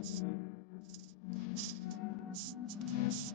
Yes. Yes.